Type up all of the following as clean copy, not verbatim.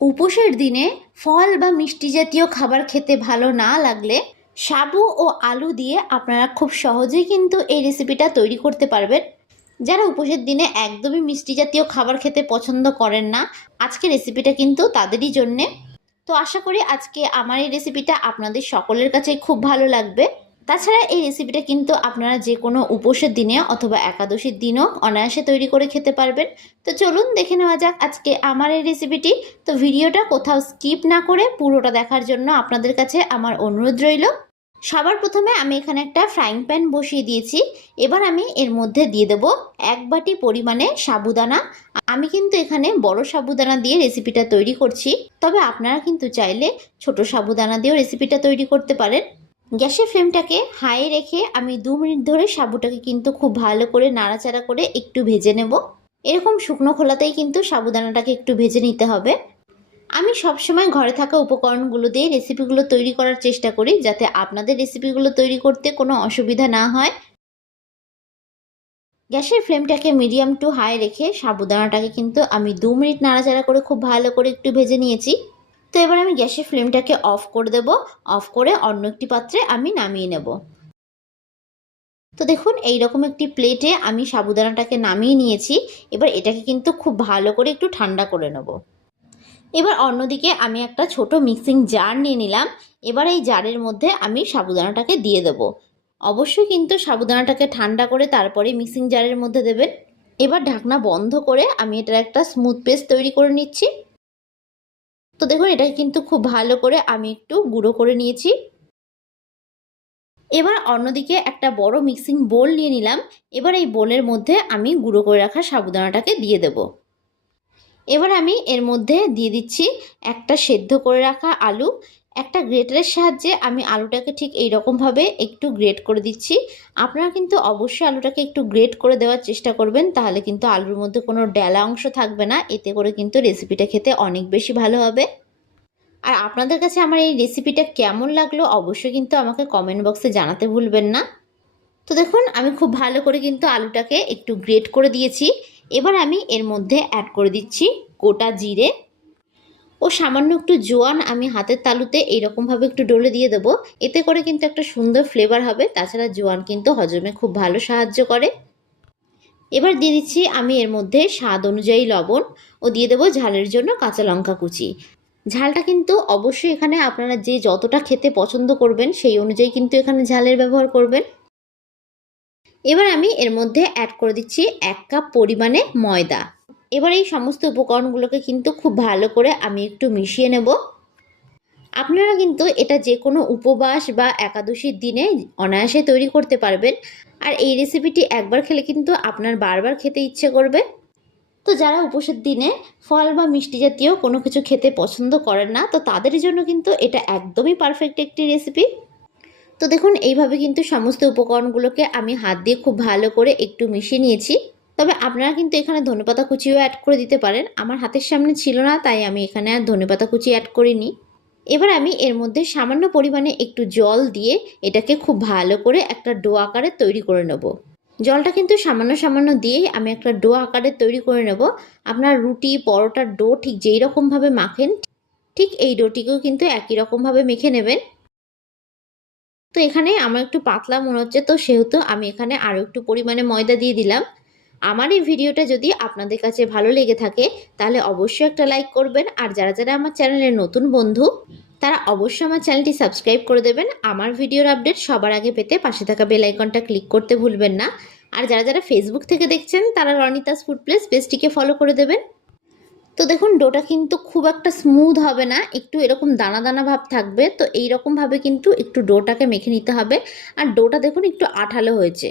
উপোসের দিনে ফল বা মিষ্টি জাতীয় খাবার খেতে ভালো না লাগলে সাবু ও আলু দিয়ে আপনারা খুব সহজেই কিন্তু এই রেসিপিটা তৈরি করতে পারবেন। যারা উপোসের দিনে একদমই মিষ্টি জাতীয় খাবার খেতে পছন্দ করেন না, আজকে রেসিপিটা কিন্তু তাদেরই জন্যে। তো আশা করি আজকে আমার এই রেসিপিটা আপনাদের সকলের কাছে খুব ভালো লাগবে। তাছাড়া এই রেসিপিটা কিন্তু আপনারা যে কোনো উপোসের দিনে অথবা একাদশীর দিনও অনায়াসে তৈরি করে খেতে পারবেন। তো চলুন দেখে নেওয়া যাক আজকে আমার এই রেসিপিটি। তো ভিডিওটা কোথাও স্কিপ না করে পুরোটা দেখার জন্য আপনাদের কাছে আমার অনুরোধ রইল। সবার প্রথমে আমি এখানে একটা ফ্রাইং প্যান বসিয়ে দিয়েছি। এবার আমি এর মধ্যে দিয়ে দেব 1 বাটি পরিমাণে সাবুদানা। আমি কিন্তু এখানে বড় সাবুদানা দিয়ে রেসিপিটা তৈরি করছি, তবে আপনারা কিন্তু চাইলে ছোট সাবুদানা দিয়েও রেসিপিটা তৈরি করতে পারেন। গ্যাসের ফ্লেমটাকে হাই রেখে আমি 2 মিনিট ধরে সাবুটাকে কিন্তু খুব ভালো করে নাড়াচাড়া করে একটু ভেজে নেব। এরকম শুকনো খোলাতেই কিন্তু সাবুদানাটাকে একটু ভেজে নিতে হবে। আমি সবসময় ঘরে থাকা উপকরণগুলো দিয়ে রেসিপিগুলো তৈরি করার চেষ্টা করি, যাতে আপনাদের রেসিপিগুলো তৈরি করতে কোনো অসুবিধা না হয়। গ্যাসের ফ্লেমটাকে মিডিয়াম টু হাই রেখে সাবুদানাটাকে কিন্তু আমি 2 মিনিট নাড়াচাড়া করে খুব ভালো করে একটু ভেজে নিয়েছি। তো এবার আমি গ্যাসের ফ্লেমটাকে অফ করে দেব। অফ করে অন্য একটি পাত্রে আমি নামিয়ে নেব। তো দেখুন এইরকম একটি প্লেটে আমি সাবুদানাটাকে নামিয়ে নিয়েছি। এবার এটাকে কিন্তু খুব ভালো করে একটু ঠান্ডা করে নেব। এবার অন্যদিকে আমি একটা ছোট মিক্সিং জার নিয়ে নিলাম। এবার এই জারের মধ্যে আমি সাবুদানাটাকে দিয়ে দেব। অবশ্যই কিন্তু সাবুদানাটাকে ঠান্ডা করে তারপরে মিক্সিং জারের মধ্যে দেবেন। এবার ঢাকনা বন্ধ করে আমি এটার একটা স্মুথ পেস্ট তৈরি করে নিচ্ছি। তো দেখুন এটাকে কিন্তু খুব ভালো করে আমি একটু গুঁড়ো করে নিয়েছি। এবার অন্যদিকে একটা বড় মিক্সিং বোল নিয়ে নিলাম। এবার এই বোলের মধ্যে আমি গুঁড়ো করে রাখা সাবুদানাটাকে দিয়ে দেব। এবার আমি এর মধ্যে দিয়ে দিচ্ছি একটা সেদ্ধ করে রাখা আলু। একটা গ্রেটারের সাহায্যে আমি আলুটাকে ঠিক এই রকমভাবে একটু গ্রেট করে দিচ্ছি। আপনারা কিন্তু অবশ্যই আলুটাকে একটু গ্রেট করে দেওয়ার চেষ্টা করবেন, তাহলে কিন্তু আলুর মধ্যে কোনো ডেলা অংশ থাকবে না। এতে করে কিন্তু রেসিপিটা খেতে অনেক বেশি ভালো হবে। আর আপনাদের কাছে আমার এই রেসিপিটা কেমন লাগলো অবশ্যই কিন্তু আমাকে কমেন্ট বক্সে জানাতে ভুলবেন না। তো দেখুন আমি খুব ভালো করে কিন্তু আলুটাকে একটু গ্রেট করে দিয়েছি। এবার আমি এর মধ্যে অ্যাড করে দিচ্ছি গোটা জিরে ও সামান্য একটু জোয়ান। আমি হাতের তালুতে এইরকমভাবে একটু ডলে দিয়ে দেবো। এতে করে কিন্তু একটা সুন্দর ফ্লেভার হবে। তাছাড়া জোয়ান কিন্তু হজমে খুব ভালো সাহায্য করে। এবার দিয়ে দিচ্ছি আমি এর মধ্যে স্বাদ অনুযায়ী লবণ ও দিয়ে দেবো ঝালের জন্য কাঁচা লঙ্কা কুচি। ঝালটা কিন্তু অবশ্যই এখানে আপনারা যে যতটা খেতে পছন্দ করবেন সেই অনুযায়ী কিন্তু এখানে ঝালের ব্যবহার করবেন। এবার আমি এর মধ্যে অ্যাড করে দিচ্ছি 1 কাপ পরিমাণে ময়দা। এবার এই সমস্ত উপকরণগুলোকে কিন্তু খুব ভালো করে আমি একটু মিশিয়ে নেব। আপনারা কিন্তু এটা যে কোনো উপবাস বা একাদশীর দিনে অনায়াসে তৈরি করতে পারবেন। আর এই রেসিপিটি একবার খেলে কিন্তু আপনার বারবার খেতে ইচ্ছে করবে। তো যারা উপোসের দিনে ফল বা মিষ্টি জাতীয় কোনো কিছু খেতে পছন্দ করেন না, তো তাদের জন্য কিন্তু এটা একদমই পারফেক্ট একটি রেসিপি। তো দেখুন এইভাবে কিন্তু সমস্ত উপকরণগুলোকে আমি হাত দিয়ে খুব ভালো করে একটু মিশিয়ে নিয়েছি। তবে আপনারা কিন্তু এখানে ধনেপাতা কুচিও অ্যাড করে দিতে পারেন। আমার হাতের সামনে ছিল না, তাই আমি এখানে আর ধনেপাতা কুচি অ্যাড করিনি। এবার আমি এর মধ্যে সামান্য পরিমাণে একটু জল দিয়ে এটাকে খুব ভালো করে একটা ডো আকারে তৈরি করে নেব। জলটা কিন্তু সামান্য সামান্য দিয়েই আমি একটা ডো আকারে তৈরি করে নেব। আপনার রুটি পরোটার ডো ঠিক যেই রকমভাবে মাখেন, ঠিক এই ডোটিকেও কিন্তু একই রকমভাবে মেখে নেবেন। তো এখানে আমার একটু পাতলা মনে হচ্ছে, তো সেহেতু আমি এখানে আরও একটু পরিমাণে ময়দা দিয়ে দিলাম। আমার এই ভিডিওটা যদি আপনাদের কাছে ভালো লেগে থাকে তাহলে অবশ্যই একটা লাইক করবেন। আর যারা যারা আমার চ্যানেলের নতুন বন্ধু তারা অবশ্যই আমার চ্যানেলটি সাবস্ক্রাইব করে দেবেন। আমার ভিডিওর আপডেট সবার আগে পেতে পাশে থাকা বেল আইকনটা ক্লিক করতে ভুলবেন না। আর যারা যারা ফেসবুক থেকে দেখছেন তারা রনিতাস ফুড প্লেস পেজটিকে ফলো করে দেবেন। তো দেখুন ডোটা কিন্তু খুব একটা স্মুথ হবে না, একটু এরকম দানা দানা ভাব থাকবে। তো এই রকমভাবে কিন্তু একটু ডোটাকে মেখে নিতে হবে। আর ডোটা দেখুন একটু আঠালো হয়েছে,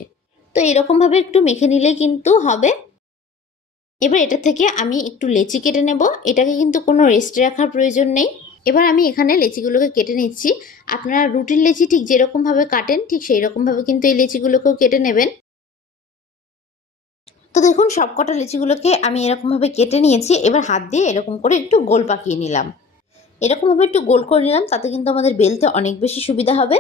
তো এরকমভাবে একটু মেখে নিলেই কিন্তু হবে। এবার এটা থেকে আমি একটু লেচি কেটে নেব। এটাকে কিন্তু কোনো রেস্টে রাখার প্রয়োজন নেই। এবার আমি এখানে লেচিগুলোকে কেটে নিচ্ছি। আপনারা রুটির লেচি ঠিক যেরকমভাবে কাটেন ঠিক সেই রকমভাবে কিন্তু এই লেচিগুলোকেও কেটে নেবেন। তো দেখুন সবকটা লিচিগুলোকে আমি এরকমভাবে কেটে নিয়েছি। এবার হাত দিয়ে এরকম করে একটু গোল পাকিয়ে নিলাম। এরকমভাবে একটু গোল করে নিলাম, তাতে কিন্তু আমাদের বেলতে অনেক বেশি সুবিধা হবে।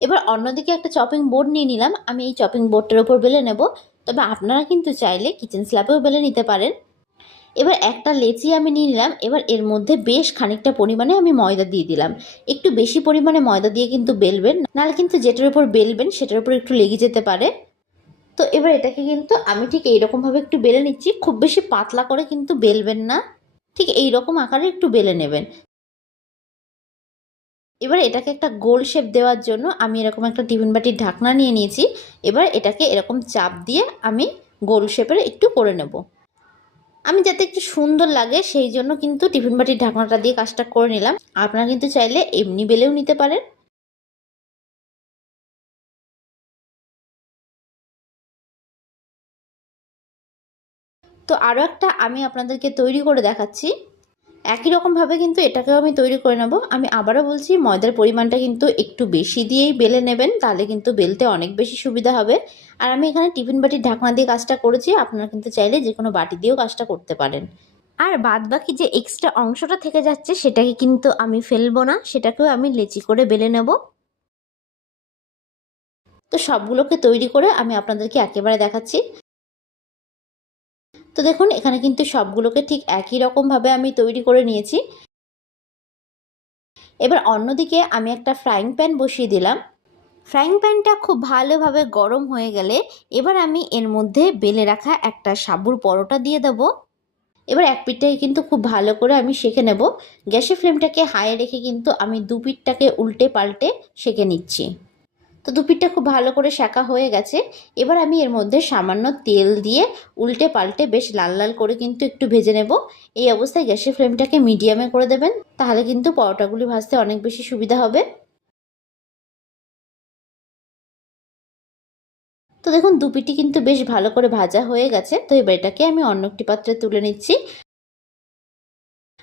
এবার এবার অন্যদিকে একটা চপিং বোর্ড নিয়ে নিলাম। আমি এই চপিং বোর্ডটার উপর বেলে নেব, তবে আপনারা কিন্তু চাইলে কিচেন স্ল্যাবেও বেলে নিতে পারেন। এবার একটা লেচি আমি নিয়ে নিলাম। এবার এর মধ্যে বেশ খানিকটা পরিমাণে আমি ময়দা দিয়ে দিলাম। একটু বেশি পরিমাণে ময়দা দিয়ে কিন্তু বেলবেন, নাহলে কিন্তু যেটার উপর বেলবেন সেটার উপর একটু লেগে যেতে পারে। তো এবার এটাকে কিন্তু আমি ঠিক এইরকমভাবে একটু বেলে নিচ্ছি। খুব বেশি পাতলা করে কিন্তু বেলবেন না, ঠিক এইরকম আকারে একটু বেলে নেবেন। এবার এটাকে একটা গোল শেপ দেওয়ার জন্য আমি এরকম একটা টিফিন বাটির ঢাকনা নিয়ে নিয়েছি। এবার এটাকে এরকম চাপ দিয়ে আমি গোল শেপের একটু করে নেব। আমি যাতে একটু সুন্দর লাগে সেই জন্য কিন্তু টিফিন বাটির ঢাকনাটা দিয়ে কাজটা করে নিলাম। আপনারা কিন্তু চাইলে এমনি বেলেও নিতে পারেন। তো আরও একটা আমি আপনাদেরকে তৈরি করে দেখাচ্ছি। একই রকমভাবে কিন্তু এটাকেও আমি তৈরি করে নেব। আমি আবারও বলছি, ময়দার পরিমাণটা কিন্তু একটু বেশি দিয়েই বেলে নেবেন, তাহলে কিন্তু বেলতে অনেক বেশি সুবিধা হবে। আর আমি এখানে টিফিন বাটির ঢাকনা দিয়ে কাজটা করেছি, আপনারা কিন্তু চাইলে যে কোনো বাটি দিয়েও কাজটা করতে পারেন। আর বাদ বাকি যে এক্সট্রা অংশটা থেকে যাচ্ছে সেটাকে কিন্তু আমি ফেলবো না, সেটাকেও আমি লেচি করে বেলে নেব। তো সবগুলোকে তৈরি করে আমি আপনাদেরকে একেবারে দেখাচ্ছি। তো দেখুন, এখানে কিন্তু সবগুলোকে ঠিক একই রকমভাবে আমি তৈরি করে নিয়েছি। এবার অন্যদিকে আমি একটা ফ্রাইং প্যান বসিয়ে দিলাম। ফ্রাইং প্যানটা খুব ভালোভাবে গরম হয়ে গেলে এবার আমি এর মধ্যে বেলে রাখা একটা সাবুর পরোটা দিয়ে দেবো। এবার এক পিঠটাকে কিন্তু খুব ভালো করে আমি সেঁকে নেব। গ্যাসের ফ্লেমটাকে হাই রেখে কিন্তু আমি দু পিঠটাকে উল্টে পাল্টে সেঁকে নিচ্ছি। তো দু পিঠটা খুব ভালো করে সেঁকা হয়ে গেছে। এবার আমি এর মধ্যে সামান্য তেল দিয়ে উল্টে পাল্টে বেশ লাল লাল করে কিন্তু একটু ভেজে নেব। এই অবস্থায় গ্যাসের ফ্লেমটাকে মিডিয়ামে করে দেবেন, তাহলে কিন্তু পরোটাগুলি ভাজতে অনেক বেশি সুবিধা হবে। তো দেখুন, দু পিঠই কিন্তু বেশ ভালো করে ভাজা হয়ে গেছে। তো এবার এটাকে আমি অন্য একটি পাত্রে তুলে নিচ্ছি।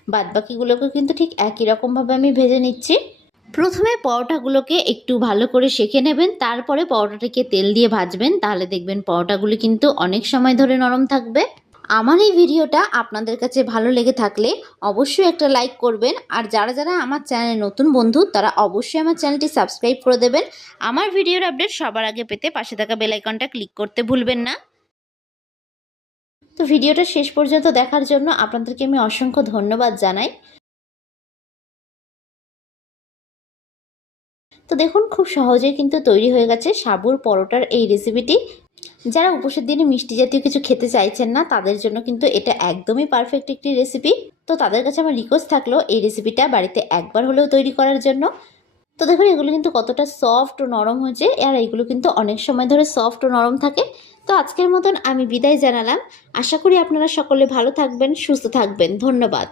বাদবাকিগুলোকে কিন্তু ঠিক একই রকমভাবে আমি ভেজে নিচ্ছি। প্রথমে পরোটাগুলোকে একটু ভালো করে সেঁকে নেবেন, তারপরে পরোটাটাকে তেল দিয়ে ভাজবেন, তাহলে দেখবেন পরোটাগুলি কিন্তু অনেক সময় ধরে নরম থাকবে। আমার এই ভিডিওটা আপনাদের কাছে ভালো লেগে থাকলে অবশ্যই একটা লাইক করবেন। আর যারা যারা আমার চ্যানেলে নতুন বন্ধু তারা অবশ্যই আমার চ্যানেলটি সাবস্ক্রাইব করে দেবেন। আমার ভিডিওর আপডেট সবার আগে পেতে পাশে থাকা বেল আইকনটা ক্লিক করতে ভুলবেন না। তো ভিডিওটা শেষ পর্যন্ত দেখার জন্য আপনাদেরকে আমি অসংখ্য ধন্যবাদ জানাই। তো দেখুন, খুব সহজেই কিন্তু তৈরি হয়ে গেছে সাবুর পরোটার এই রেসিপিটি। যারা উপোসের দিনে মিষ্টি জাতীয় কিছু খেতে চাইছেন না তাদের জন্য কিন্তু এটা একদমই পারফেক্ট একটি রেসিপি। তো তাদের কাছে আমার রিকোয়েস্ট থাকলো এই রেসিপিটা বাড়িতে একবার হলেও তৈরি করার জন্য। তো দেখুন, এগুলো কিন্তু কতটা সফট ও নরম হয়েছে, আর এগুলো কিন্তু অনেক সময় ধরে সফট ও নরম থাকে। তো আজকের মতন আমি বিদায় জানালাম। আশা করি আপনারা সকলে ভালো থাকবেন, সুস্থ থাকবেন। ধন্যবাদ।